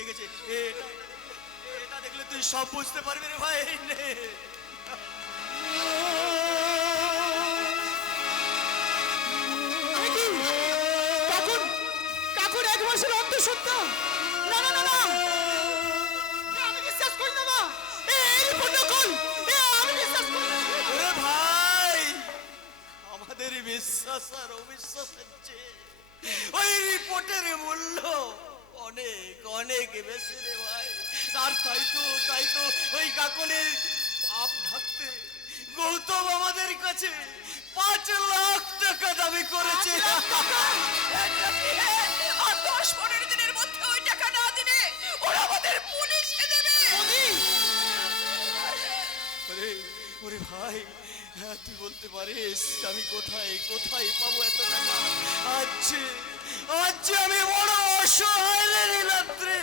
দিয়ে গেছে। এটা দেখলে তুই সব বুঝতে পারবি রে ভাই। কাকুর 1 মাসের অন্তঃসত্ত্ব। না না না না, আমি বিশ্বাস করি না। এই রিপোর্ট নকল, আমি বিশ্বাস করি না। ওরে ভাই, আমাদের বিশ্বাস আর অবিশ্বাসের চেয়ে ওই রিপোর্টের মূল্য অনেক অনেক বেশি রে ভাই। আর তাই তো ওই কাকনের পাপ ঢাকতে গৌতম আমাদের কাছে 5 লাখ টাকা দাবি করেছে। আর 10-15 দিনের মধ্যে ওই টাকা না দিলে ওরা আমাদের পুলিশে দেবে। ওরে ভাই, হ্যাঁ তুই বলতে পারিস আমি কোথায় কোথায় পাবো এত টাকা? আজ আমি বড় অসহায় রে নীলাদ্রি।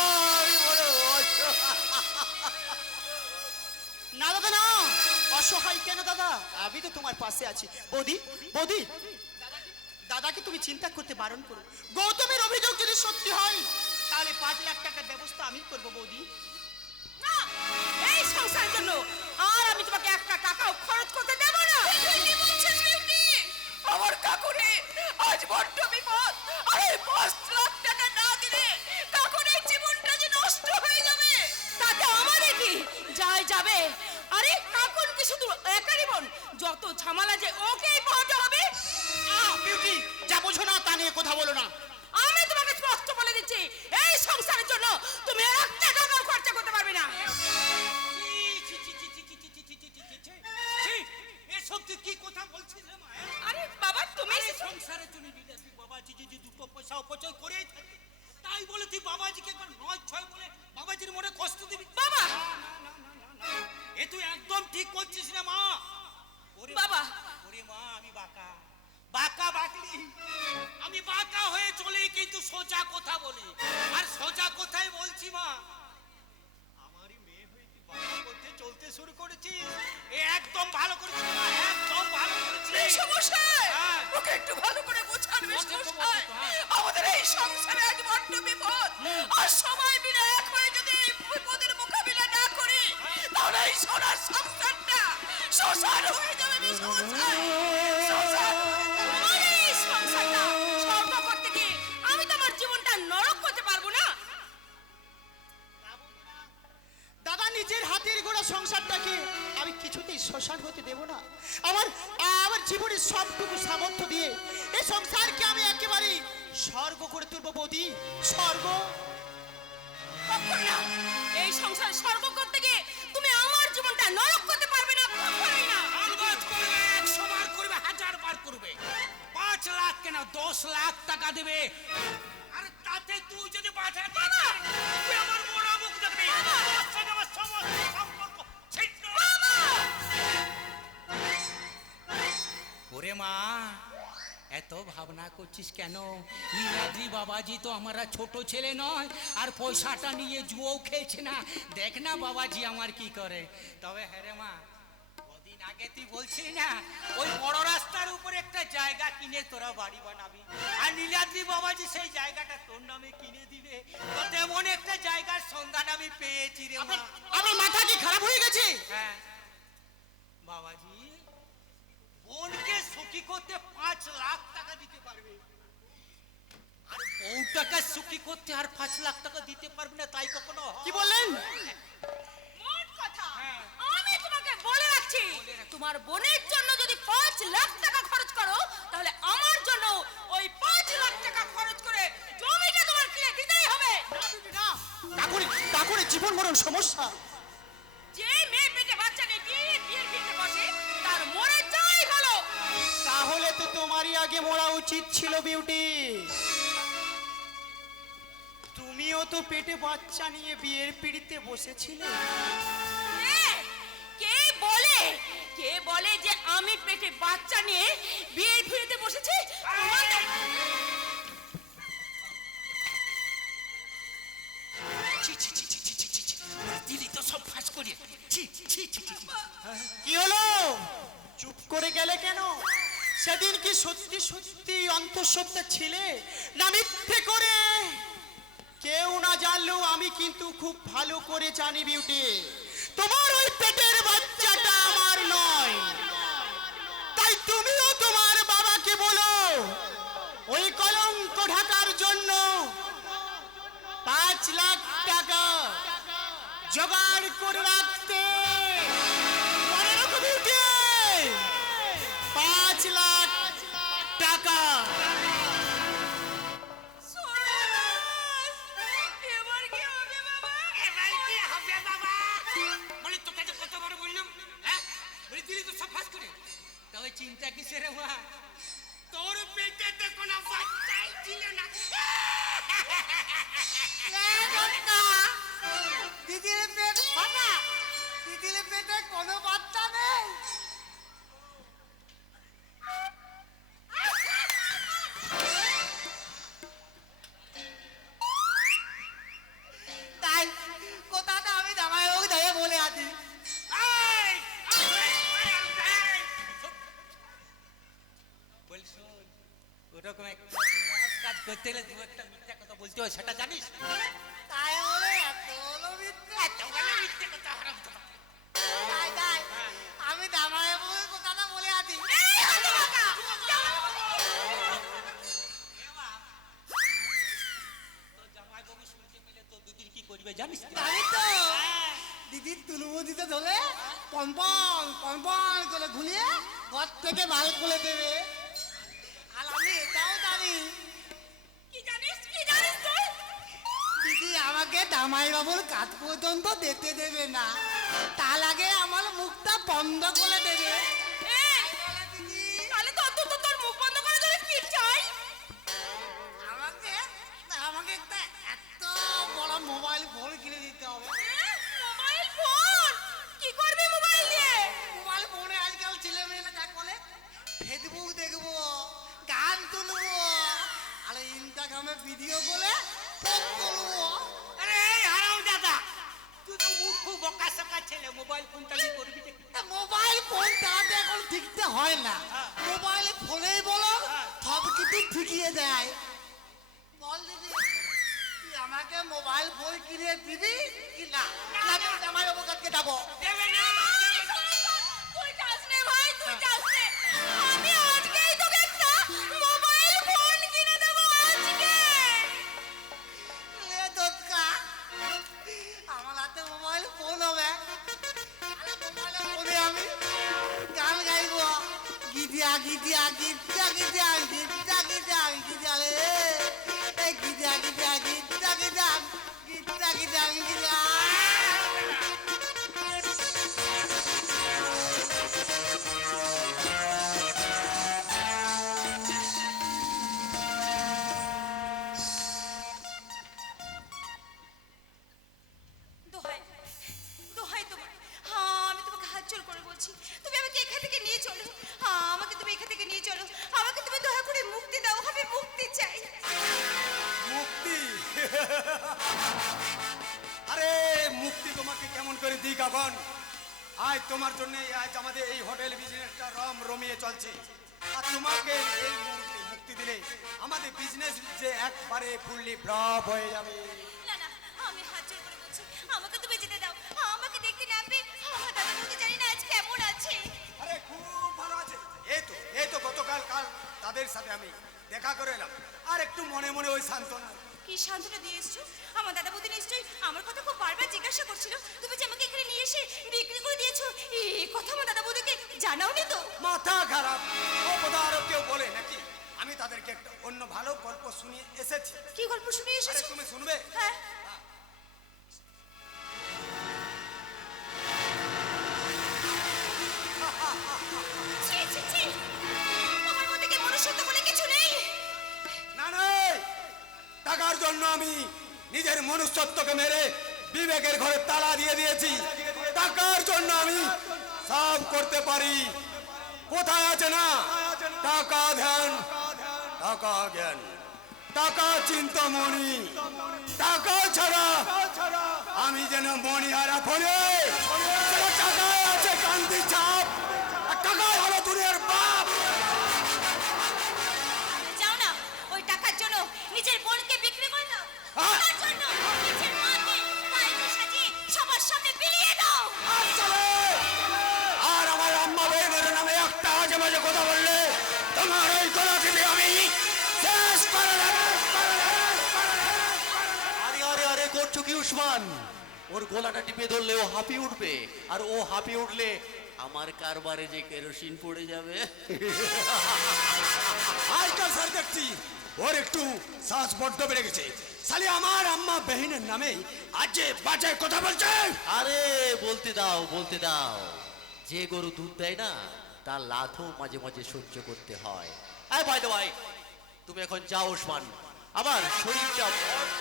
আমি বড় অসহায়। না দাদা না, অসহায় কেন দাদা, আমি তো তোমার পাশে আছি। বৌদি বৌদি, দাদাকে তুমি চিন্তা করতে বারণ করো। গৌতমের অভিযোগ যদি সত্যি হয় তাহলে 5 লাখ টাকার ব্যবস্থা আমি করবো বৌদি। না, এই সংসারের জন্য আর আমি তোমাকে একটা টাকাও খরচ করতে দেব না। কি বলছিস বিউটি? আমার কাকুরে আজ বড্ড বিপদ। আর এই 5 লাখ টাকা না দিলে কাকুরের জীবনটা যে নষ্ট হয়ে যাবে। তাতে আমাদের কি যায় যাবে? আরে কাকুর কি শুধু একারই বোন? যত ঝামেলা যে ওকেই পোহাতে হবে। বিউটি, যা বোঝো না তা নিয়ে কথা বলো না। আমি তোমাকে স্পষ্ট বলে দিচ্ছি, এই সংসারের জন্য তুমি একটা টাকাও খরচা করতে পারবে না। এসব তুই কি কথা বলছিস রে মা? আরে বাবা, তুমি সংসারের জন্য বিলাসী বাবাজি যদি 2 পয়সা অপচয় করেই থাকে, তাই বলে তুই বাবাজিকে একবার 9-6 বলে বাবাজির মনে কষ্ট দিবি? বাবা, এ তুই একদম ঠিক করছিস না মা। বাবা, ওরে মা, আমি বাঁকা বাকলি, আমি বাঁকা হয়ে চলে কিন্তু সোজা কথা বলি। আর সোজা কথাই বলছি মা। আমারই মেয়ে হয়ে তুই বাঁকা করতে চলতে শুরু করেছিস, এ একদম ভালো করেছিস মা, একদম ভালো করেছিস। সমস্যায় ওকে একটু ভালো করে বোঝানো। সমস্যায় আমাদের এই সংসারে আজ বড্ড বিপদ। আর সবাই মিলে এক হয়ে যদি এই বিপদের মোকাবিলা না করি তাহলে এই সোনার সংসারটা শ্মশান হয়ে যাবে। স্বর্গ করতে গিয়ে আমি তোমার জীবনটা নরক করতে পারবো না। দাদা, নিজের হাতের গড়া সংসারটাকে আমি কিছুতেই শ্মশান হতে দেব না। আমার জীবনের সবটুকু সামর্থ্য দিয়ে এই সংসারকে আমি একেবারে স্বর্গ করে তুলবো বৌদি, স্বর্গ। কখনো না, এই সংসার স্বর্গ করতে গিয়ে তুমি আমার জীবনটা নরক করতে পারবে না, কখনোই না। আলবাত করবে, 100 বার করবে, 1000 বার করবে। 5 লাখ কেন 10 লাখ টাকা দেবে। আর তাতে তুই যদি পাঠাতে তুই আমার মোড়া মুখ দেখবি। তোর সাথে আমার সমস্ত সম্পর্ক ছিন্ন। ওরে মা, এত ভাবনা করছিস কেন? নীলাদ্রি বাবাজি তো আমরা ছোট ছেলে নয়, আর পয়সাটা নিয়ে জুয়ো খেয়েছে না। দেখ না বাবাজি আমার কি করে। তবে হ্যাঁ রে মা, কদিন আগে তুই বলছিলি না ওই বড় রাস্তার উপরে একটা জায়গা কিনে তোরা বাড়ি বানাবি, আর নীলাদ্রি বাবাজি সেই জায়গাটা তোর নামে কিনে দিবে। তো তেমন একটা জায়গার সন্ধান আমি পেয়েছি রে মা। আমার মাথা কি খারাপ হয়ে গেছে? হ্যাঁ বাবাজি, বোনকে সুখী করতে 5 লাখ টাকা দিতে পারবে, আর বউটাকে সুখী করতে আর 5 লাখ টাকা দিতে পারবে না, তাই কখনো হয়? কি বললেন? মোট কথা আমি তোমাকে বলে রাখছি, তোমার বোনের জন্য যদি 5 লাখ টাকা খরচ করো তাহলে আমার জন্য ওই 5 লাখ টাকা খরচ করে জমিটা তোমার কিনে দিতেই হবে। না, কাকুরের জীবন মরণ সমস্যা। যে মেয়ে পেটে বাচ্চা নিয়ে বিয়ের পিঠে বসে তার মরে যাই ভালো। তাহলে তো তোমারই আগে মরা উচিত ছিল বিউটি। তুমিও তো পেটে বাচ্চা নিয়ে বিয়ের পিড়িতে বসেছিলে। কে বলে যে আমি পেটে বাচ্চা নিয়ে বিয়ের পিড়িতে বসেছি? দিলি তো সব ফাঁস করিয়ে। কি হলো, চুপ করে গেলে কেন? সেদিন কি সত্যি সত্যি অন্তঃসত্ত্বা ছিলে না মিথ্যে করে? কেউ না জানলেও আমি কিন্তু খুব ভালো করে জানি বিউটি, তোমার ওই পেটের বাচ্চাটা আমার নয়। তাই তুমিও তোমার বাবাকে বলো ওই কলঙ্ক ঢাকার জন্য 5 লাখ টাকা জোগাড় করে রাখতে। মনে রাখো বিউটি, 5 লাখ টাকা। এবার কি হবে বাবা? এবার কি হবে বাবা? বলি তোকে যে কত বড় বললাম, হ্যাঁ বলি দিলি তো সব ফাঁস করে। তবে চিন্তা কিসের রে মা, তোর পেটে তো কোনো বাচ্চাই ছিল না। দিদির পেট ফাঁকা, দিদির পেটে কোনো বাচ্চা নেই। তাই কোথাটা আমি জামাই বাবু ধরে বলে আছি। বল শোন, ওরকম একটা কাজ করতে গেলে দু একটা মিথ্যা কথা বলতে হয়, সেটা জানিস? তাই বলে এত বলো মিথ্যে? এত বলে মিথ্যে কথা হারাম কথা। তাই তাই আমি জামাই বাবুর কথাটা বলে আছি। এই হতভাগা! তোর জামাইবাবু শুনতে পেলে তোর দুদিন কি করবে জানিস? জানি তো, দিদির তুলমুদিতে ধরে পম্পং পম্পং করে ঘুরিয়ে ঘর থেকে বার করে দেবে। আর আমি এটাও জানি কি জানিস তুই? দিদি আমাকে জামাই বাবুর কাজ পর্যন্ত যেতে দেবে না, তার আগে আমার মুখটা বন্ধ করে দেবে। এই, তাহলে তো অন্তত তোর মুখ বন্ধ করার জন্য কি চাই? আমাকে আমাকে একটা এত বড় মোবাইল ফোন কিনে দিতে হবে। Mobile phone? কি করবি মোবাইল দিয়ে? মোবাইল ফোনে আজকাল ছেলে মেয়েরা যা করে, ফেসবুক দেখবো, গান তুলবো, আর ইনস্টাগ্রামে ভিডিও বলে পোস্ট করবো। আরে এই হারাম দাদা, তুই তো মুখ খুব বোকা সকা ছেলে, মোবাইল ফোনটা কি করবি দেখি? মোবাইল ফোন চালাতে এখন ঠিকতে হয় না, মোবাইল ফোনেই বলো সব কিছু ঠিকিয়ে দেয়। বল দিদি, তুই আমাকে মোবাইল ফোন কিনে দিবি কি না? নাকি জামাই বাবুর কাছে যাবো? দেবে না। তুই যাস নে ভাই, তুই যাস নে। আমি আজকেই তোকে একটা মোবাইল ফোন কিনে দেবো আজকে। লে দোকা, আমার হাতে মোবাইল ফোন হবে, আরে মোবাইলে ফোনে আমি গান গাইবো, গিদিয়া গিদিয়া গিদিয়া গিদিয়া গিদিয়া গিদিয়া গিদিয়া রে, এই গিদিয়া গিদিয়া গিদিয়া গিদিয়া গিদিয়া গিদিয়া গিদিয়া। দোহাই দোহাই তোমার, হ্যাঁ আমি তোমাকে হাত জোর করে বলছি, তুমি আমাকে এখান থেকে নিয়ে চলো। হ্যাঁ আমাকে তুমি এখান থেকে নিয়ে চলো, আমাকে তুমি দয়া করে মুক্তি দাও, আমি মুক্তি চাই। মুক্তি? আরে মুক্তি তোমাকে কেমন করে দিই কাকন? আজ তোমার জন্য আজ আমাদের এই হোটেল বিজনেসটা রম রমিয়ে চলছে, আর তোমাকে এই মুহূর্তে মুক্তি দিলে আমাদের বিজনেস যে একবারে ফুললি ফ্লপ হয়ে যাবে। না না, আমি হাত জোর করে বলছি, আমাকে তুমি যেতে দাও। আমাকে দেখতে না পেয়ে আমার দাদা বলতে জানি না আজ কেমন আছে। আরে খুব ভালো আছে, এই তো গতকাল তাদের সাথে আমি দেখা করে এলাম, আর একটু মনে মনে ওই সান্ত্বনা। কি সান্ত্বনা দিয়ে এসছো? আমার দাদা বৌদি নিশ্চয়ই আমার কথা খুব বারবার জিজ্ঞাসা করছিল, তুমি যে আমাকে এখানে নিয়ে এসে বিক্রি করে দিয়েছো, এই কথা আমার দাদা বৌদিকে জানাওনি তো? মাথা খারাপ, ও বোধ আরো কেউ বলে নাকি? আমি তাদেরকে একটা অন্য ভালো গল্প শুনিয়ে এসেছি। কি গল্প শুনে আরে এসেছো? তুমি শুনবে? হ্যাঁ। ছি, ছি, ছি। আমার মধ্যে কি মনুষ্যত্ব বলে কিছু নেই? না নাই, টাকার জন্য আমি নিজের মনুষ্যত্বকে মেরে বিবেকের ঘরে তালা দিয়ে দিয়েছি। টাকার জন্য আমি সব করতে পারি। কোথায় আছে না টাকা ধ্যান, টাকা জ্ঞান, টাকা চিন্তামণি, টাকা ছাড়া আমি যেন মণিহারা ফোনে। টাকায় আছে কান্তি ছাপ, আর টাকাই হলো দুনিয়ার বাপ। তোমার ওই গলা টিপে আমি শেষ করে দেব। আরে আরে আরে করছো কি উসমান? ওর গলাটা টিপে ধরলে ও হাঁপিয়ে উঠবে, আর ও হাঁপিয়ে উঠলে আমার কারবারে যে কেরোসিন পড়ে যাবে। আজকাল স্যার দেখছি ওর একটু শ্বাস বড্ড বেড়ে গেছে। সালি আমার আম্মা বেহিনের নামে আজ যে বাজে কথা বলছে। আরে বলতে দাও বলতে দাও, যে গরু দুধ দেয় না তার লাথও মাঝে মাঝে সহ্য করতে হয়। আয় ভাই ভাই, তুমি এখন যাও উসমান, আমার শরীরটা বড্ড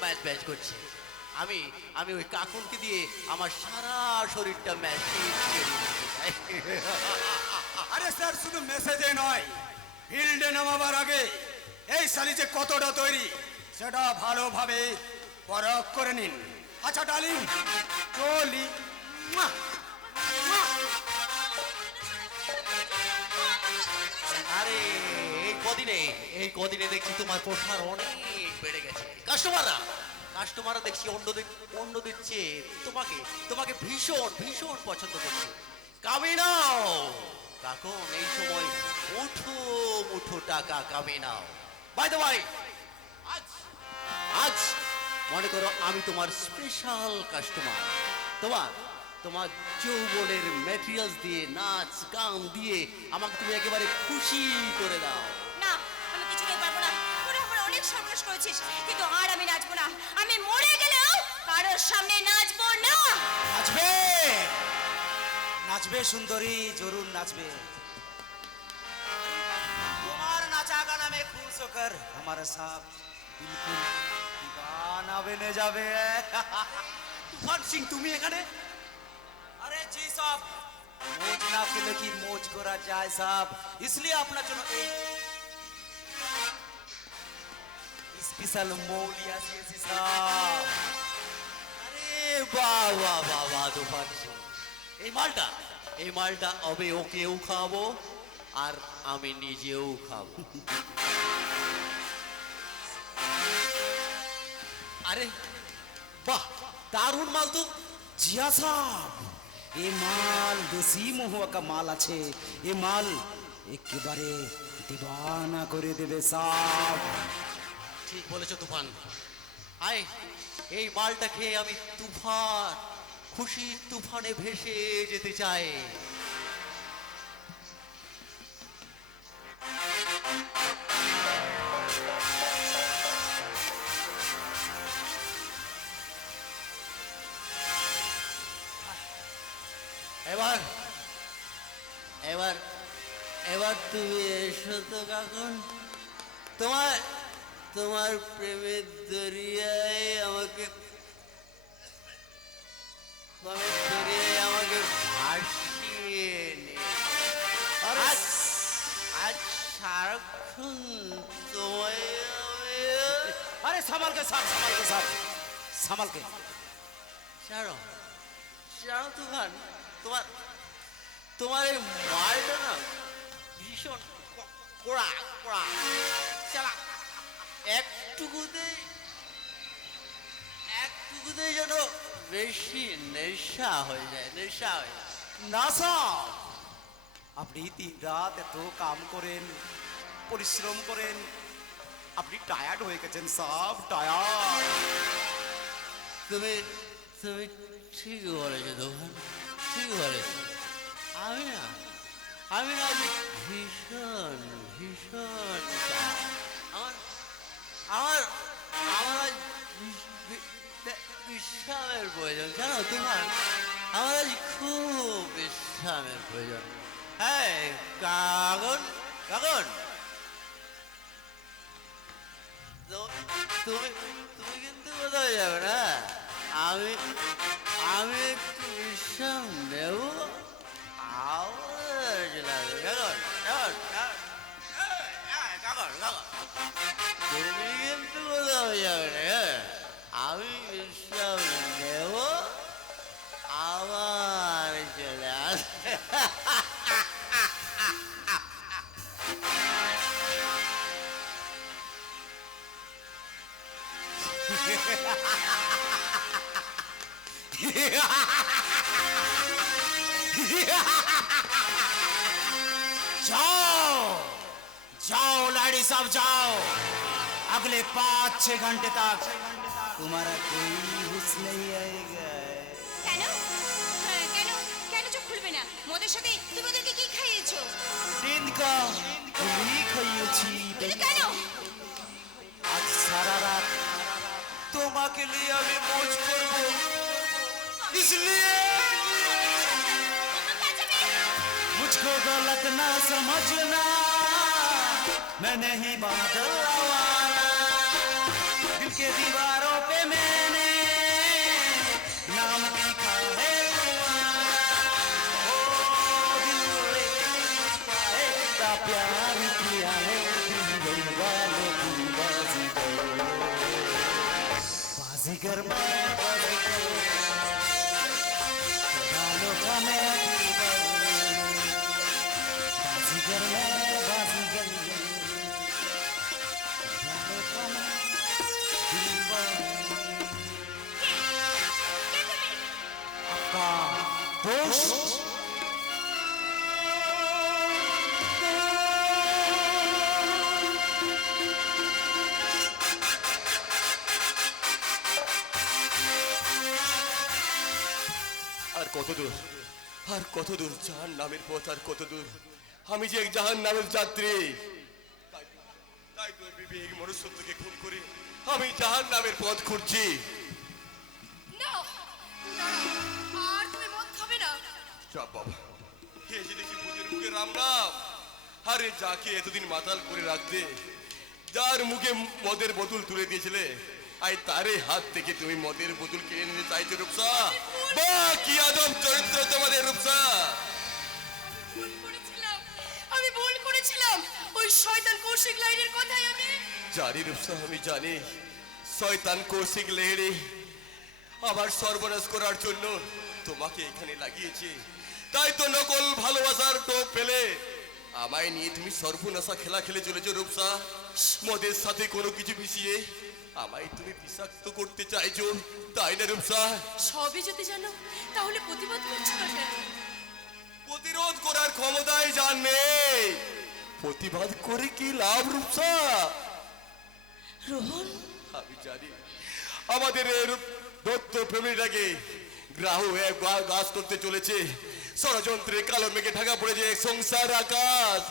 ম্যাচ ম্যাচ করছে। আমি আমি ওই কাকুনকে দিয়ে আমার সারা শরীরটা ম্যাচ আরে স্যার শুধু মেসেজে নয়, ফিল্ডে নামাবার আগে এই সালি যে কতটা তৈরি সেটা ভালোভাবে পরখ করে নিন। আচ্ছা ডার্লিং, চলি। মুয়া, মুয়া। আরে এই কদিনে দেখছি তোমার প্রসার অনেক বেড়ে গেছে। কাস্টমাররা দেখছি অন্যদের চেয়ে তোমাকে তোমাকে ভীষণ ভীষণ পছন্দ করছে। কামিয়ে নাও কাকুন, এই সময় মুঠো মুঠো টাকা কামিয়ে নাও। বাই দ্য ওয়ে, আজ মনে করো আমি তোমার স্পেশাল কাস্টমার। তোমার তোমার যৌবনের ম্যাটেরিয়ালস দিয়ে, নাচ গান দিয়ে আমাকে তুমি একেবারে খুশি করে দাও। না, আমি কিছুতেই পারবো না। তোরা আমার অনেক সর্বনাশ করেছিস, কিন্তু আর আমি নাচবো না। আমি মরে গেলেও কারোর সামনে নাচবো না। নাচবে নাচবে সুন্দরী, জরুর নাচবে। তোমার नाचा गाना में खुश होकर हमारा साहब बिल्कुल दीवाना बने जावे। তুফান সিং তুমি এখানে? अरे जी साहब, मोज ना केले की मोज करा जाए साहब, इसलिए अपना चलो स्पेशल मौलिया सी साहब। আরে বাহ বাহ বাহ বাহ তুফান সিং, এই মালটা হবে ওকেও খাবো আর আমি নিজেও খাবো। আরে বাহ, দারুণ মাল তো। জিয়া সাহেব, এ মাল দেশি মহুয়া का মাল আছে। এ মাল একেবারে দিবানা করে দেবে সাহেব। ঠিক বলেছো তুফান। আয়, এই মালটা খেয়ে আমি খুশি তুফানে ভেসে যেতে চাই। এবার এবার এবার তুমি এসো তো কাকুন, তোমার প্রেমের দরিয়ায় আমাকে ভাসিয়ে নে। আজ সারাক্ষণ তোমায় अरे संभल के साहब, संभल के साहब, संभल के। ছাড়ো তুফান, তোমার এই মালটা না ভীষণ কোড়া চালা। একটুকুতে যেন বেশি নেশা হয়ে যায়। না সাহেব, আপনি দিন রাত এত কাম করেন, পরিশ্রম করেন, আপনি টায়ার্ড হয়ে গেছেন সাহেব, টায়ার্ড। তুমি ঠিক বলেছো তুফান, ঠিক বলেছো। আমি না ভীষণ আমার আজ বিশ্রামের প্রয়োজন, জানো তুফান, আমার আজ খুব বিশ্রামের প্রয়োজন। হ্যাঁ কাগন, তুমি কিন্তু কোথাও যাবে না। আমি একটু বিশ্রাম নেব। তুমি কিন্তু কোথাও যাবে না, আমি বিশ্রাম নেব, আবার চলে আসবে। যাও जाओ लाड़ी साहब जाओ, अगले 5-6 घंटे तक तुम्हारा कोई हुश नहीं आएगा। কেন কেন কেন চোখ খুলবে না? মদের সাথে তুমি ওদেরকে কি খাইয়েছো? दिन का वही खाइয়েছি। কিন্তু কেন? आज सारा रात তোমাকে लिए আমি मौज করব, इसलिए मुझको गलत ना समझना, मैं नहीं बादल वाला, दिल के दीवारों पे मैंने नाम लिखा है तुम्हारा, ओ दिल का प्यार किया है, दिल वालों की बाजीगर मैं बाजीगर, वालों का मैं बाजीगर मैं बाजीगर, वालों का मैं आपका दोस्त। আর কত দূর, আর কত দূর, জাহান নামের পথ আর কত দূর। আমি যে এক জাহান নামের যাত্রী, তাই তো বিবেক মনুষ্যত্বকে খুন করে আমি জাহান নামের পথ খুঁজছি। না আর তুমি মদ খাবে না। চাপ বাবা, হে যে দেখি ভূতের মুখে রাম নাম, আরে যাকে এতদিন মাতাল করে রাখতে, যার মুখে মদের বোতল তুলে দিয়েছিলে, আই তারে হাত থেকে তুমি মদের বোতল কিনে নিতে চাইছো রূপসা? বা কি আদম চরিত্র তোমাদের রূপসা! ভুল করেছিলাম, আমি ভুল করেছিলাম। ওই শয়তান কৌশিক লাইনের কথাই আমি জানি রূপসা, আমি জানি শয়তান কৌশিক লেহেড়ে আবার সর্বনাশ করার জন্য তোমাকে এখানে লাগিয়েছে। তাই তো নকল ভালোবাসার টোপ ফেলে আমায় নিয়ে তুমি সর্বনাশা খেলা খেলে চলেছো রূপসা। মদের সাথে কোনো কিছু মিশিয়ে আমায় তুমি বিষাক্ত করতে চাইছো, তাই না রূপসা? সবই যদি জানো তাহলে প্রতিবাদ করছো না কেন? প্রতিরোধ করার ক্ষমতাই যার নেই, প্রতিবাদ করে কি লাভ রূপসা? রোহন, আমি জানি আমাদের এই দত্ত ফ্যামিলিটাকে গ্রাহু এক গাছ করতে চলেছে ষড়যন্ত্রে, কালো মেঘে ঢাকা পড়েছে সংসার আকাশ।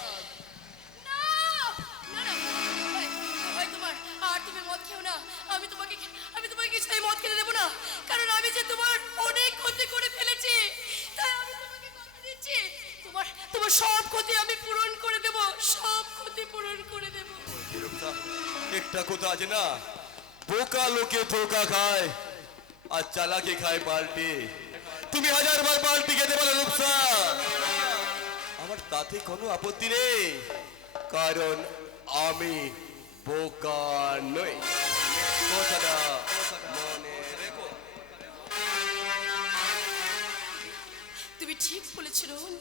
না না না, ভাই তোমার আর তুমি মদ খেও না। আমি তোমাকে কিছুতেই মদ খেতে দেবো না, কারণ আমি যে তোমার অনেক ক্ষতি করে ফেলেছি। তাই আমি তোমাকে কথা দিচ্ছি, তোমার সব ক্ষতি আমি পূরণ করে দেব, সব ক্ষতি পূরণ করে দেব। একটা কথা আছে না, বোকা লোকে ধোকা খায় আর চালাকে খায় পাল্টি। তুমি 1000 বার পাল্টি খেতে পারো রূপসা, আমার তাতে কোনো আপত্তি নেই, কারণ আমি বোকা নই। কথাটা মনে রেখো। তুমি ঠিক বলেছ রোহন,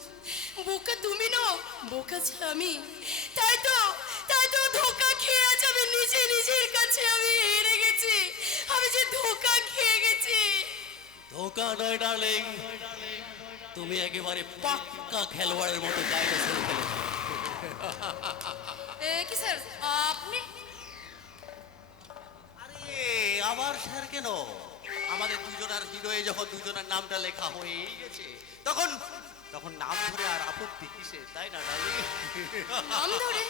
বোকা তুমি নও, বোকা যে আমি। তাই তো ধোকা খেয়ে আজ আমি নিজের কাছে আমি হেরে গেছি, আমি যে ধোকা খেয়ে গেছি। ধোকা নয় ডার্লিং, তুমি একেবারে পাক্কা খেলোয়াড়ের মতো জায়গা ছেড়ে ফেলেছো। কি স্যার আপনি? আরে আবার স্যার কেন? আমাদের দুজনের হিরোয়ে যখন দুজনের নামটা লেখা হয়ে গেছে, তখন নাম ধরে আর আপত্তি কিসে, তাই না ডার্লিং? নাম ধরে?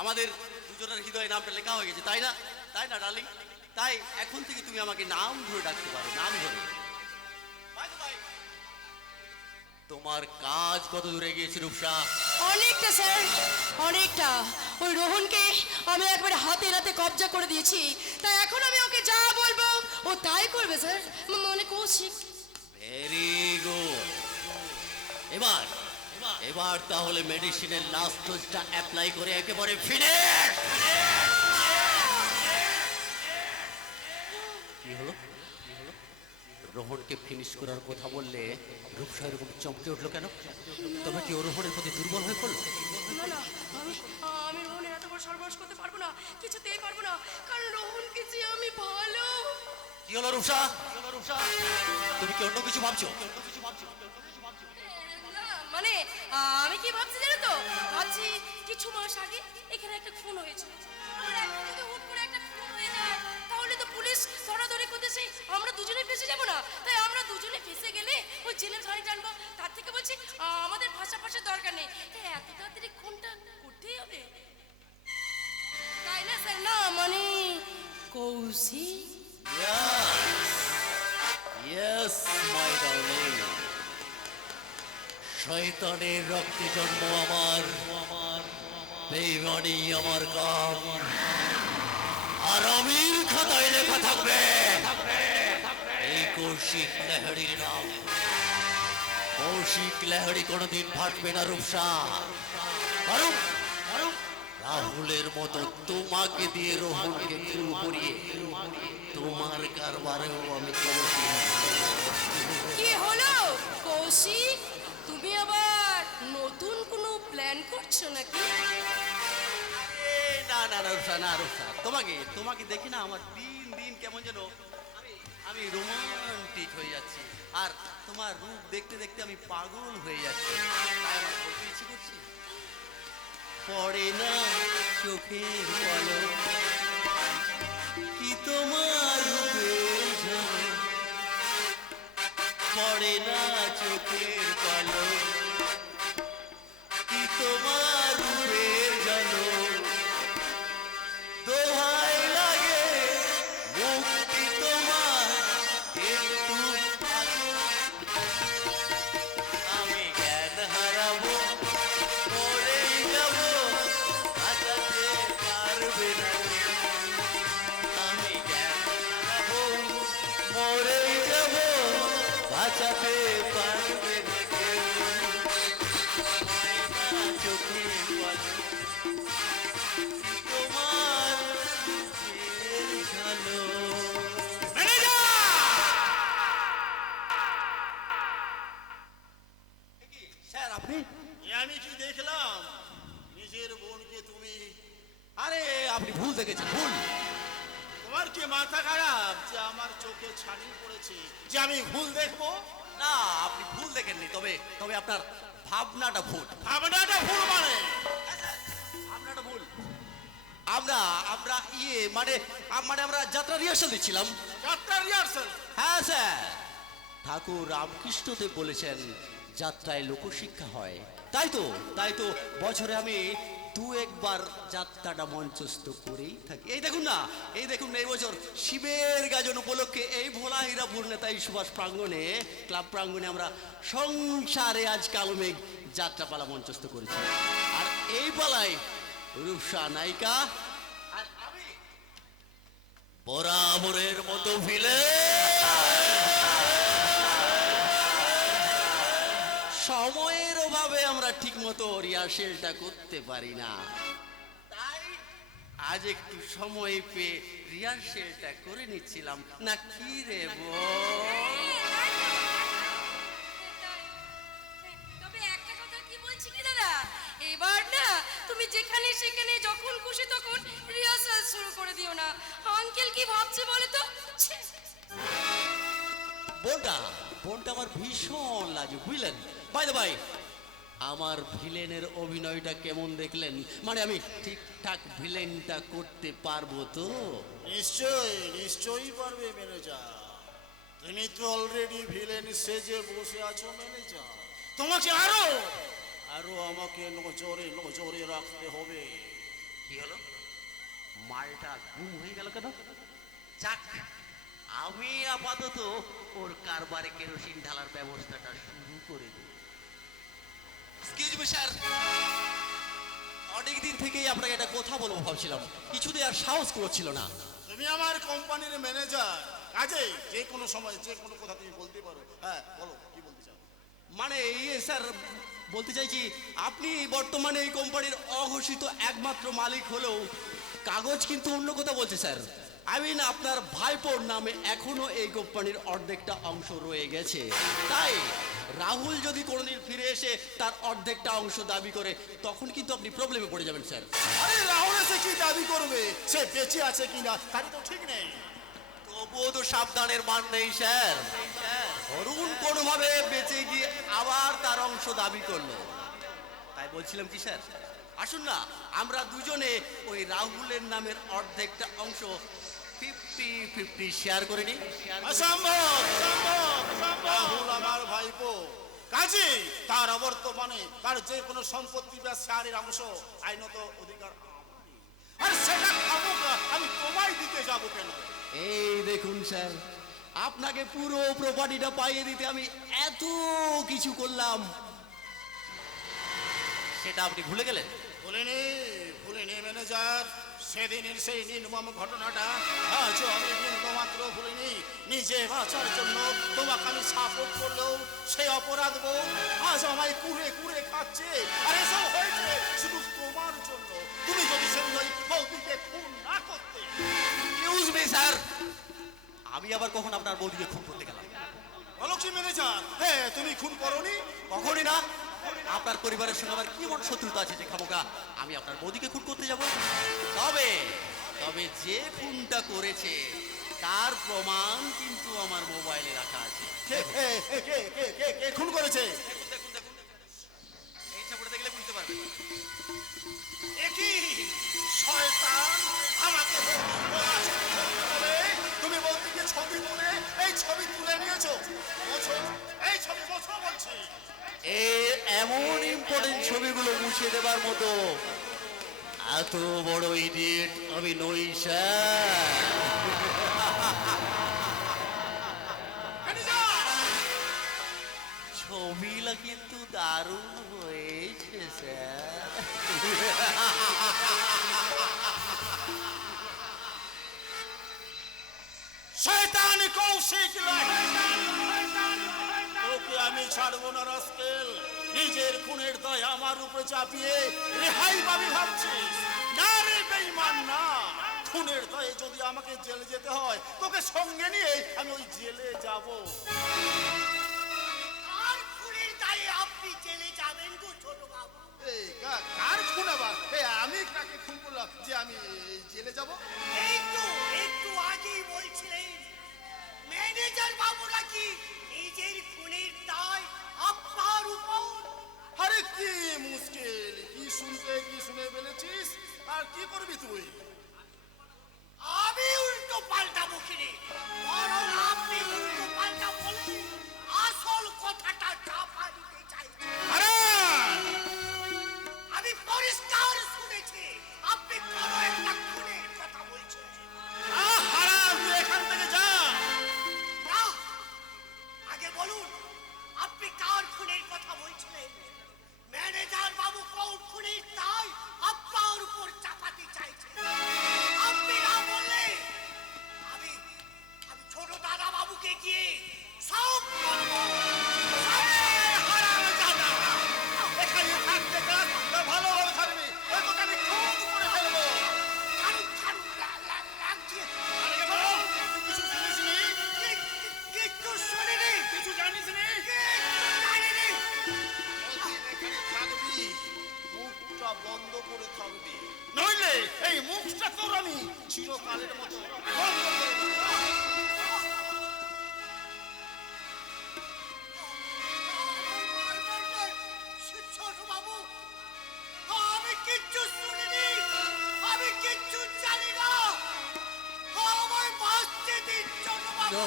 আমাদের দুজনের হৃদয়ে নামটা লেখা হয়ে গেছে, তাই না ডার্লিং? তাই এখন থেকে তুমি আমাকে নাম ধরে ডাকতে পারো, নাম ধরে। তোমার কাজ কত দূরে গিয়েছে রূপসা? অনেকটা স্যার, অনেকটা। ওই রোহনকে আমি একবারে হাতে নাতে কবজা করে দিয়েছি, তাই এখন আমি ওকে যা বলবো ও তাই করবে স্যার, মনে কৌশিক। Very good. এবার তাহলে মেডিসিনের লাস্ট ডোজটা অ্যাপ্লাই করে একেবারে ফিনিশ। কি হলো? রোহনকে ফিনিশ করার কথা বললে রূপসা এরকম চমকে উঠলো কেন? তবে কি ও রোহনের প্রতি দুর্বল হয়ে পড়লো? না না, আমি রোহনের এত বড় সর্বনাশ করতে পারবো না, কিছুতেই পারবো না, কারণ রোহনকে যে আমি ভালো। কি হলো রূপসা? তুমি কি অন্য কিছু ভাবছো? মানে আমি কি ভাবছি জানো তো, ভাবছি কিছু মাস আগে এখানে একটা খুন হয়েছিল। আর এখন যদি হুট করে একটা খুন হয়ে যায়, তাহলে তো পুলিশ ধরাধরি করতে সেই আমরা দুজনে ফেসে যাবো না? তাই আমরা দুজনে ফেসে গেলে ওই জেলের ঘাড়ি টানবো। তার থেকে বলছি আমাদের ভাষা দরকার নেই, এত তাড়াতাড়ি খুনটা করতেই হবে, তাই না স্যার? না মানে কৌশিক। Yes, my darling. শয়তানের রক্তে জন্ম আমার, বেঈমানি আমার কাম, আর আমির খাতায় লেখা থাকবে এই কৌশিক লাহিড়ীর নাম। কৌশিক লাহিড়ী কোনোদিন ফাটবে না রূপসা। কারণ রাহুলের মতো তোমাকে দিয়ে রোহনকে খুন করিয়ে তোমার কারবারেও আমি কি হলো কৌশিক, তুমি আবার নতুন কোনো প্ল্যান করছো নাকি? না না রূপসা, না রূপসা, তোমাকে তোমাকে দেখি না আমার দিন দিন কেমন যেন আমি রোমান্টিক হয়ে যাচ্ছি, আর তোমার রূপ দেখতে দেখতে আমি পাগল হয়ে যাচ্ছি। তাই আমার বলতে ইচ্ছে করছে, পড়ে না চোখের পলক কি তোমার রূপের ঝলক, পড়ে না চোখের পলক কি তোমার রূপের ঝলক, দোহাই লাগে মুক্তি তোমার একটু আমি জ্ঞান হারাবো, মরেই যাবো, বাঁচাতে পারবে না আমি জ্ঞান হারাবো, মরেই যাবো, বাঁচাতে পারবে না কেউ, চোখে তোমার ঝালো। স্যার আপনি? আমি কি দেখলাম নিজের বোনকে তুমি? আরে আপনি ভুল দেখেছেন, ভুল। তোমার কি মাথা খারাপ যে আমার চোখে ছানি পড়েছে যে আমি ভুল দেখবো? না আপনি ভুল দেখেননি, তবে তবে আপনার ভাবনাটা ভুল। ভাবনাটা ভুল মানে? আপনারটা ভুল। আমরা আমরা মানে আমরা যাত্রা রিহার্সাল দিচ্ছিলাম। যাত্রা রিহার্সাল? হ্যাঁ স্যার, ঠাকুর রামকৃষ্ণদেব বলেছেন যাত্রায় লোকশিক্ষা হয়। তাই তো বছরে আমি দু একবার যাত্রাটা মঞ্চস্থ করেই থাকি। এই দেখুন না এই বছর শিবের গাজন উপলক্ষে এই ভোলা হীরাপুর নেতাই সুভাষ প্রাঙ্গণে, ক্লাব প্রাঙ্গণে আমরা সংসারে আজ কালো মেঘ যাত্রাপালা মঞ্চস্থ করেছি। আর এই পালায় রূপসা নায়িকা আর আমি বরাবরের মতো সময়ের অভাবে আমরা ঠিক মতো রিহার্সেলটা করতে পারি না, তাই আজ একটু সময় পেয়ে রিহার্সেলটা করে নিচ্ছিলাম না কি রে তবে একটা কথা কি বলছি কি দাদা, এবার না তুমি যেখানে সেখানে যখন খুশি তখন রিহার্সাল শুরু করে দিও না। আঙ্কেল কি ভাবছে বলে তো? বোনটা আমার ভীষণ লাজুক, বুঝলেন? বাই দ্য বাই, আমার ভিলেনের অভিনয়টা কেমন দেখলেন? মানে আমি ঠিকঠাক ভিলেনটা করতে পারবো তো? নিশ্চয়ই পারবে ম্যানেজার। তুমি তো অলরেডি ভিলেন সেজে বসে আছো ম্যানেজার। তোমাকে আরো আমাকে নজরে রাখতে হবে। কি হলো? মালটা গুম হয়ে গেল কেন? যাক, আমি আপাতত ওর কারবারে কেরোসিন ঢালার ব্যবস্থাটা শুরু করে দিই। এক্সকিউজ মি স্যার, অনেকদিন থেকেই আপনাকে একটা কথা বলবো ভাবছিলাম, কিছুতে আর সাহস করছিল না। তুমি আমার কোম্পানির ম্যানেজার, কাজে যে কোনো সময় যে কোনো কথা তুমি বলতে পারো। হ্যাঁ বলো, কি বলতে চাও? মানে স্যার বলতে চাইছি, আপনি বর্তমানে এই কোম্পানির অঘোষিত একমাত্র মালিক হলেও কাগজ কিন্তু অন্য কথা বলছে স্যার। আপনার ভাইপোর নামে এখনো এই কোম্পানির অর্ধেকটা অংশ রয়ে গেছে। তাই রাহুল যদি কোনোদিন ফিরে এসে তার অর্ধেকটা অংশ দাবি করে, তখন কিন্তু আপনি প্রবলেমে পড়ে যাবেন স্যার। আরে রাহুল এসে কি দাবি করবে? সে বেঁচে আছে কিনা তার তো ঠিক নেই। তবুও তো সাবধানের মান নেই স্যার। ধরুন কোনোভাবে বেঁচে গিয়ে আবার তার অংশ দাবি করলো, তাই বলছিলাম কি স্যার, আসুন না আমরা দুজনে ওই রাহুলের নামের অর্ধেকটা অংশ 50-50 শেয়ার করে নিই। অসম্ভব, অসম্ভব, রাহুল আমার ভাইপো, কাজে তার অবর্তমানে তার যে কোনো সম্পত্তি বা শেয়ারের অংশ আইনত অধিকার আমারই। আর সেটা খাবো না, আমি তোমায় দিতে যাব কেন? এই দেখুন স্যার, আপনাকে পুরো প্রপার্টিটা পাইয়ে দিতে আমি এত কিছু করলাম, সেটা আপনি ভুলে গেলেন? ভুলিনি ম্যানেজার, সেদিনের সেই নির্মম ঘটনাটা আজও আমি বিন্দুমাত্র ভুলিনি। নিজে বাঁচার জন্য তোমাকে আমি সাপোর্ট করলেও সেই অপরাধ বোধ আজ আমায় কুড়ে কুড়ে খাচ্ছে। আর এসব হয়েছে শুধু তোমার জন্য। তুমি যদি সেই ওই বৌদিকে খুন না করতে। এক্সকিউজ মি স্যার, আমি আবার কখন আপনার বৌদিকে খুন করতে গেলাম? বলো কি ম্যানেজার, হ্যাঁ তুমি খুন করনি? কখনই না। আপনার পরিবারের সঙ্গে আমার কি মন শত্রুতা আছে যে খামোকা আমি আপনার বৌদিকে খুন করতে যাব? তবে তবে যে খুনটা করেছে তার প্রমাণ কিন্তু আমার মোবাইলে রাখা আছে। কে কে কে কে কে কে কে খুন করেছে? দেখুন দেখুন দেখুন, এই ছবিটা দেখলে বুঝতে পারবেন। একই শয়তান আমাকে বলে তুমি বৌদিকে ছবি তুলে এই ছবি তুলে নিয়েছো। বলছো এই ছবি বলছো বলছি। এই এমন ইম্পর্টেন্ট ছবিগুলো মুছে দেবার মতো এত বড় ইডিয়েট আমি নই স্যার। ছবিটা কিন্তু দারুণ হয়েছে স্যার। শয়তান কৌশিক ওকে আমি ছাড়বো না রাস্কেল। নিজের খুনের দায় আমার উপরে চাপিয়ে রেহাই পাবি ভাবছিস? না রে বেঈমান না, খুনের দায়ে যদি আমাকে জেলে যেতে হয় তোকে সঙ্গে নিয়ে আমি ওই জেলে যাব। আর খুনের দায়ে আপনি জেলে যাবেন গো ছোট বাবু? এই কার খুন আবার? আমি কাকে খুন করলাম যে আমি জেলে যাব? এই তো একটু আগেই বলছিলেন ম্যানেজার বাবু নাকি নিজের খুনের দায় আপনার উপর। আরে কি মুশকিল, কি শুনে ফেলেছিস? আর কি করবি তুই? আমি উল্টো পাল্টা বকিনি, বরং আপনি উল্টো পাল্টা বলে আসল কথাটা চাপা দিতে চাইছেন। আরে আমি পরিষ্কার শুনেছি আপনি কোনো একটা খুনের কথা বলছেন। হারাম, তুই এখান থেকে যা। না, আগে বলুন আপনি কার খুনের কথা বলছিলেন? ম্যানেজার বাবু কোন খুনের দায় আপনার উপর চাপাতে চাইছেন? আপনি না বললে আমি আমি ছোট দাদা বাবুকে গিয়ে সব বলবো। হারামজাদা, এখানে থাকতে কাজ ভালোভাবে থাকবি, তোকে আমি খুন করে ফেলবো। ছাড়ুন, ছাড়ুন, লাগছে। আরে বলো, তুই কিছু শুনিসনি? কিচ্ছু শুনিনি, কিছু জানিসনি? কিচ্ছু জানিনি। এখানে থাকবি, মুখটা বন্ধ করে থাকবি, নইলে এই মুখটা তোর আমি চিরকালের মতো বন্ধ করে দেবো। ছোট বাবু, আমি কিচ্ছু শুনিনি, আমি কিচ্ছু জানি না। আমায় বাঁচতে দিন ছোট বাবু।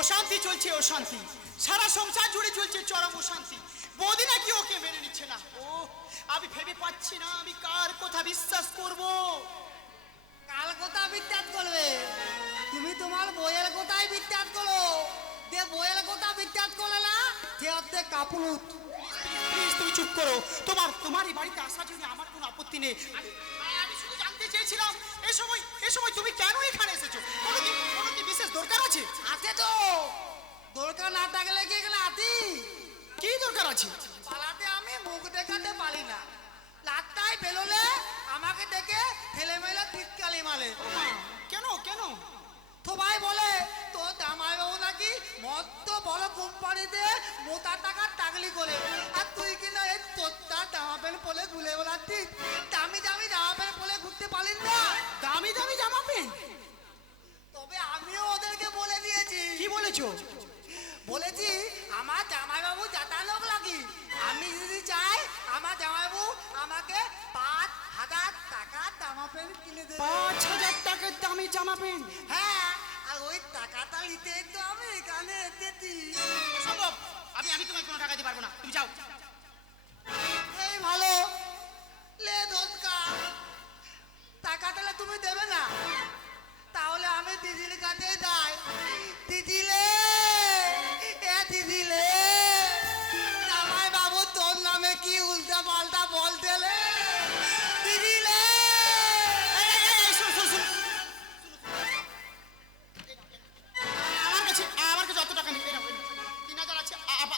অশান্তি চলছে, অশান্তি সারা সংসার জুড়ে চলছে, চরম অশান্তি। বৌদি নাকি ওকে মেনে নিচ্ছে না। ও আমি ভেবে পাচ্ছি না আমি কার কথা বিশ্বাস করব। কাল কথা বিত্যাত করবে, তুমি তোমার বইয়ের কথাই বিত্যাত করো। যে বইয়ের কথা বিত্যাত করলে না যে অর্ধেক কাপুরুত। প্লিজ তুমি চুপ করো। তোমার এই বাড়িতে আসার জন্য আমার কোনো আপত্তি নেই। আমি শুধু জানতে চেয়েছিলাম এই সময় তুমি কেন এখানে এসেছো? কোনো কি বিশেষ দরকার আছে? আছে তো, দরকার না থাকলে কি এখানে আতি? কি দরকার আছে? পালাতে আমি মুখ দেখাতে পারি না। রাতটায় বেরোলে আমাকে দেখে ফেলে মেলে তিতকালি মালে। কেন কেন? সবাই বলে তোর জামাইবাবু নাকি মস্ত বড় কোম্পানিতে মোটা টাকার টাকলি করে, আর তুই কিনা এই তোরটা জামা প্যান্ট পরে ঘুরে বেড়াচ্ছিস। দামি দামি জামা প্যান্ট পরে ঘুরতে পারিস না। দামি দামি জামা প্যান্ট? তবে আমিও ওদেরকে বলে দিয়েছি। কি বলেছো? বলেছি আমার জামাইবাবু জাতা লোক লাগি, আমি যদি চাই আমার জামাইবাবু আমাকে 5,000 টাকার জামা প্যান্ট কিনে দেবে। 5,000 টাকার দামি জামা প্যান্ট? হ্যাঁ, আর ওই টাকাটা নিতেই তো আমি এখানে এসেছি। সম্ভব, আমি তোমাকে কোনো টাকা দিতে পারবো না, তুমি যাও। এই ভালো, লে ধোসকা, টাকা তাহলে তুমি দেবে না? তাহলে আমি দিদির কাছে যাই। দিদিলে, এ দিদিলে, জামাই বাবু তোর নামে কি উল্টা পাল্টা বলতেলে? দিদিলে, আমার কাছে অত টাকা নেই। 3,000 আছে,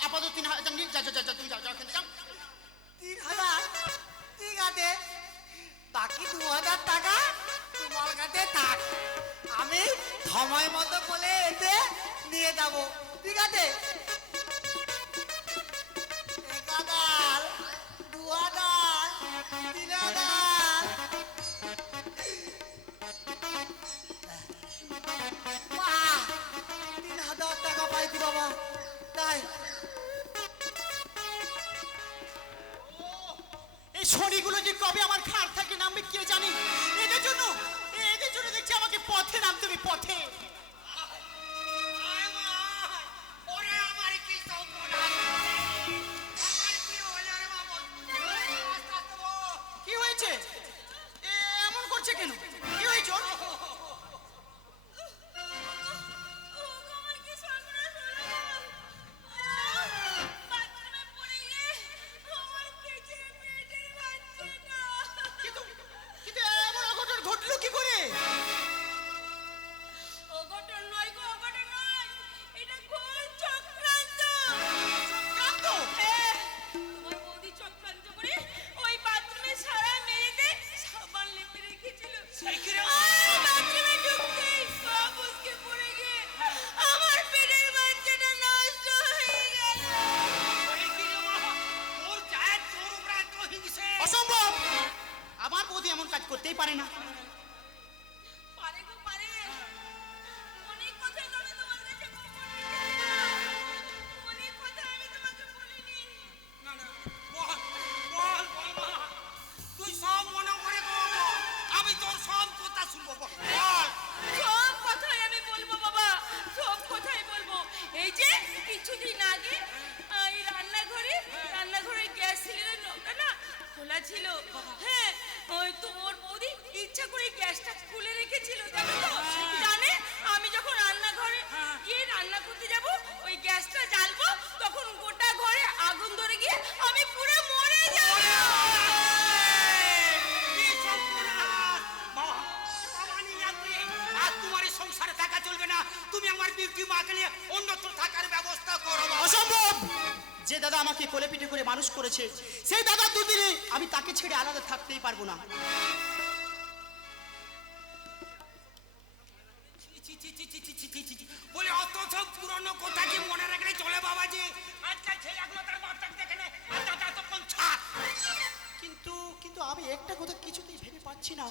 আপাতত 3,000 নিয়ে যা, তুমি যাও, এখান থেকে যাও। 3,000? ঠিক আছে, বাকি 2,000 টাকা তোমার কাছে থাক, আমি সময় মতো বলে এসে নিয়ে যাবো। ঠিক আছে? 1,000, 2,000, 3,000। বাহ, 3,000 টাকা পাইছি বাবা। তাই এই শনিগুলো যে কবে আমার খাট থেকে নামবে কে জানি। এদের জন্য দেখছি আমাকে পথে নামতে হবে, পথে। কি হয়েছে? এমন করছে কেন? কি হয়েছে ওর? কিন্তু এমন অঘটন ঘটলো কি করে? চক্রান্ত? অসম্ভব, আমার বৌদি এমন কাজ করতেই পারে না। তুই সব মনে করে আমি তোর সব কথা শুনবো, বল। সব কথাই আমি বলবো বাবা, সব কথাই বলবো। এই যে কিছুদিন আগে এই রান্নাঘরে গ্যাস সিলিন্ডার নবটা না খোলা ছিল। হ্যাঁ, ওই তোমার বৌদি ইচ্ছা করে গ্যাসটা খুলে রেখেছিল, জানো তো? জানে আমি যখন রান্নাঘরে গিয়ে রান্না করতে যাব, ওই গ্যাসটা জ্বালবো, তখন গোটা ঘরে আগুন ধরে গিয়ে আমি পুরো মরে যাব। আর তোমার এই সংসারে থাকা চলবে না, তুমি আমার বিউটি মাকে নিয়ে অন্যত্র থাকার ব্যবস্থা করো। অসম্ভব, যে দাদা আমাকে কোলে পিঠে করে মানুষ করেছে, সেই দাদা দুদিনে আমি তাকে ছেড়ে আলাদা থাকতেই পারবো না। বলে অত সব পুরনো কথা কি মনে রাখলে চলে বাবাজি? আজকাল ছেলেগুলো তার বাচ্চাকে দেখে নে, আর দাদা তখন ছাড়। কিন্তু আমি একটা কথা কিছুতেই ভেবে পাচ্ছি না,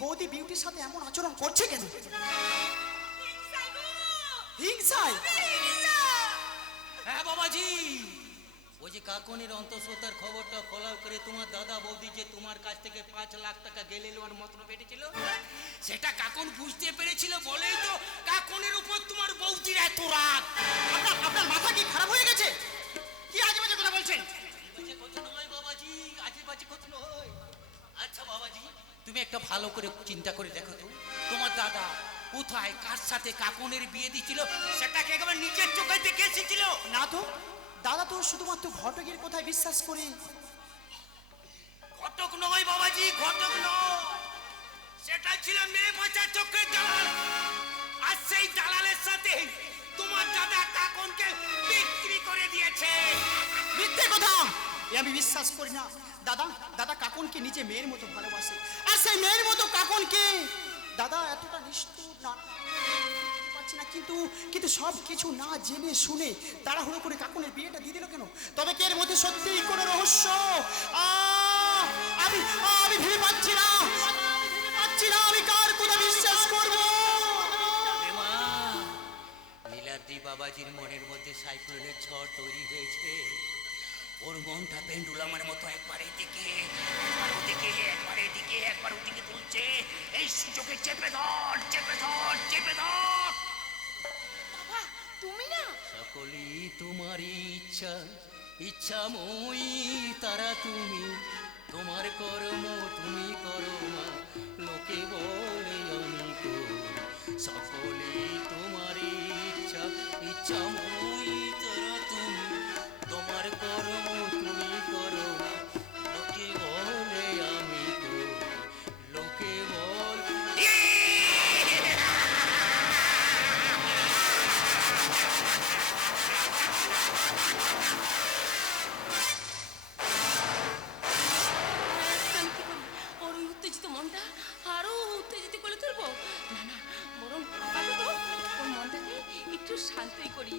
বৌদি বিউটির সাথে এমন আচরণ করছে কেন? হিংসায়? হ্যাঁ বাবাজি, ওই যে কাকনের অন্তঃসত্ত্বার খবরটা ফলাও করে তোমার দাদা বৌদি যে তোমার কাছ থেকে 5 লাখ টাকা গেলে নেওয়ার মতন পেটেছিল, সেটা কাকন বুঝতে পেরেছিল বলেই তো কাকনের উপর তোমার বৌদির এত রাগ। আপনার মাথা কি খারাপ হয়ে গেছে? কি আজে বাজে কথা বলছেন? বাজে কথা নয় বাবাজি, আজে বাজে কথা নয়। আচ্ছা বাবাজি, তুমি একটা ভালো করে চিন্তা করে দেখো তো, তোমার দাদা কোথায় কার সাথে কাকনের বিয়ে দিছিল সেটাকে একবার নিজের চোখে দেখে এসেছিল না তো, দাদা তো শুধুমাত্র ঘটকের কথায় বিশ্বাস করে। ঘটক নয় বাবাজি, ঘটক নয়, সেটা ছিল মেয়ে বাঁচার চোখের দালাল। আর সেই দালালের সাথে তোমার দাদা কাকনকে বিক্রি করে দিয়েছে। মিথ্যে কথা, এ আমি বিশ্বাস করি না। দাদা কাকনকে নিজে মেয়ের মতো ভালোবাসে, আর সেই মেয়ের মতো কাকনকে দাদা এতটা নিষ্ঠুর না পাচ্ছি না, কিন্তু কিন্তু সব কিছু না জেনে শুনে তাড়াহুড়ো করে কাকুনের বিয়েটা দিয়ে দিল কেন? তবে কি এর মধ্যে সত্যিই কোনো রহস্য? আমি আমি ভেবে পাচ্ছি না, আমি কার কথা বিশ্বাস করব? ওরে মা, নীলাদ্রি বাবাজির মনের মধ্যে সাইক্লোনের ঝড় তৈরি হয়েছে। ওর মনটা পেন্ডুলামের মতো একবার এদিকে একবার ওদিকে, একবার এদিকে একবার ওদিকে তুলছে। এই সুযোগে চেপে ধর, চেপে ধর, চেপে ধর। বাবা তুমি না, সকলেই তোমারই ইচ্ছা, ইচ্ছাময়ী তারা তুমি। তোমার কর্ম তুমি করো মা, লোকে বলে আমি করি। সকলেই তোমারই ইচ্ছা, ইচ্ছাময়ী তারা তুমি। তোমার কর্ম তুমি করো মা, লোকে বলে আমি করি। লোকে বল আমি কি করি? ওর ওই উত্তেজিত মনটা আরো উত্তেজিত করে তুলবো? না না, বরং আপাতত ওর মনটাকে একটু শান্তই করি।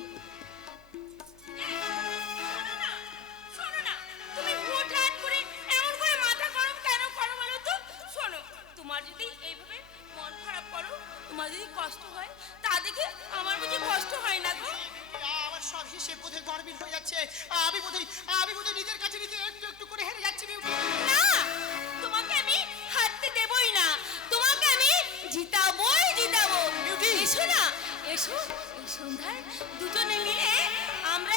শোনো না, তুমি হঠাৎ করে এমন করে মাথা গরম কেন করো বলো তো? শোনো, তোমার যদি এইভাবে মন খারাপ করো, তোমার যদি কষ্ট হয়, তা দেখে আমার বুঝি কষ্ট হয় না গো? আমার সব হিসেব বোধহয় গড়বিড় হয়ে যাচ্ছে। আমি বোধহয় নিজের কাছে নিজে একটু একটু করে হেরে যাচ্ছি বিউটি। না, তোমাকে আমি হারতে দেবই না, তোমাকে আমি জিতাবই জিতাবো। এসো না, এসো এই সন্ধ্যায় দুজনে মিলে আমরা